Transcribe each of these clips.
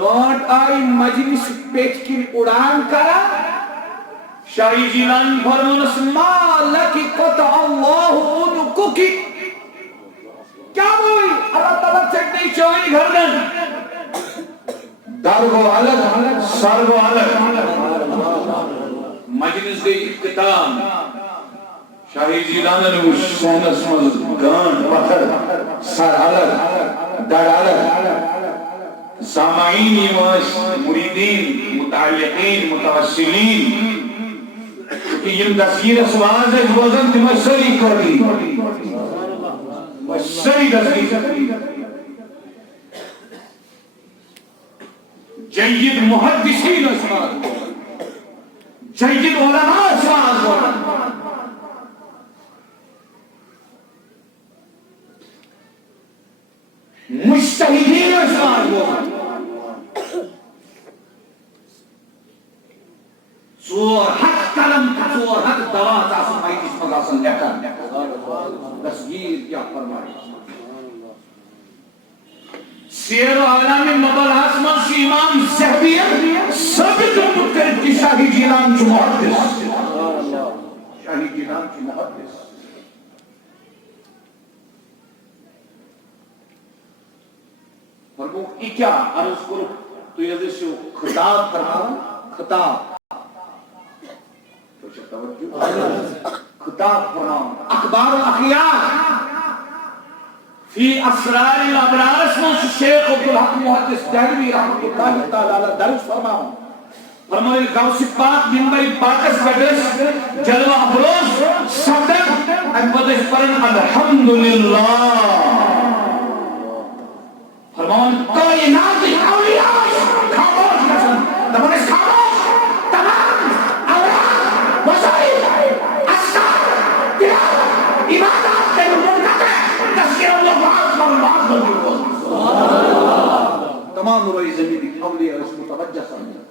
گانٹ آئی مجلس پیچ کی اڑان کرا شاہی جیلانی فرمانس ما لکی قطع اللہ عنقو کی کیا ہوئی اللہ تعالیٰ چٹنی چوئی گھردن در گو الگ سر گو الگ مجلس گئی اختتام شاہی جیلانی نے سینس مز گانٹ پتھر سر الگ در الگ سامعین مریدین متعلقین متوسلین کہ یہ دستگیر سواز ہے روزن تم سری کردی سری دستگیر کردی جید محدثین سواز جید علماء سواز مجتہدین سواز ژور ہتھ قلم ژور ہتھ دوات آسان مائیدس مز آسان لیکھان دستگیر کیا فرمائے سیر و اعلام نبلاس من امام ذہبی ثابت کرد کہ شاہی جیلان چھ محدث شاہی جیلان چھ محدث فرمو ای کیا عرض کرو تو یہ سے خطاب فرماؤ خطاب خطاب فرماؤ اخبار الاخیار فی اسرار الابرار اسموں شیخ عبدالحق محدث دہلوی رحمۃ اللہ تعالی علیہ درس فرماؤ فرمائے غوث پاک منبر پاکس بدس جلوہ افروز صدق اکبدش پرن الحمدللہ فرمان کائنات اولیاء خاموش کسن دبنس خاموش تمام اولیاء وسائل اسکار تلاوت عبادات کے منقطع تذکر اللہ بعض معلومات بلدی تمام روئی زمین اولیاء اس متوجہ سمجھا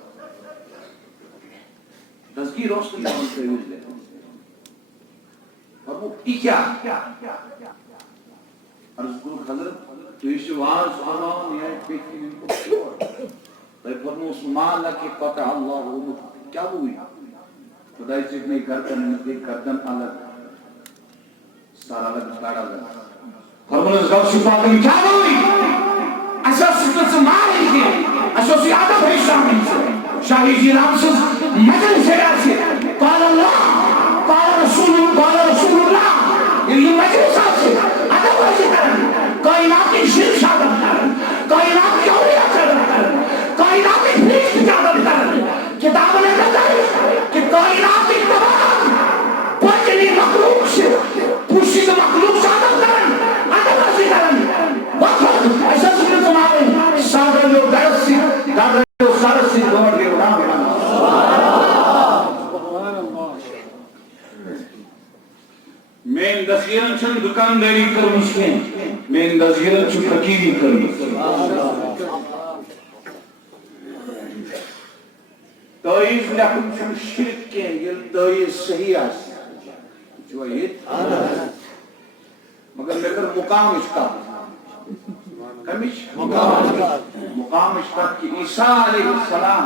تذکیر روشت کی ہم سے یوز لیتا فرمو ای کیا عرض کرو حضرت تو اس واز فرمان یہ پیچھے ان کو چھوڑ تو فرمو سمال کی قطع اللہ عنق کیا ہوئی خدای سے نہیں گردن نزدیک گردن الگ سارا الگ سارا الگ فرمو نزدیک شفا کن کیا ہوئی اساس سکت سمال ہی کی اساسی عدب ہے شامل سے شاہی جیلان سے مجل سے رہا قال اللہ قال رسول اللہ یہ مجل سے عدب ہے کرن کائنات کی شرک شادت کرن کائنات کی اولیاء شادت کرن کائنات کی فرشت شادت کرن کتاب نے نظر کہ کائنات کی تمام پوچھنی مخلوق سے پوشید مخلوق شادت کرن عدب ہے کرن وقت ایسا سکر تمہارے سادر جو درس سی دادر جو سارس سی دوڑ لے اڑا میرا میں دستگیرن چند دکانداری کر مسکین میں دستگیرن چند فقیری کر تائیز لکھن چند شرک کے یہ تائیز صحیح آس جو یہ مگر لیکن مقام اشکا کمیش مقام اشکا کہ عیسیٰ علیہ السلام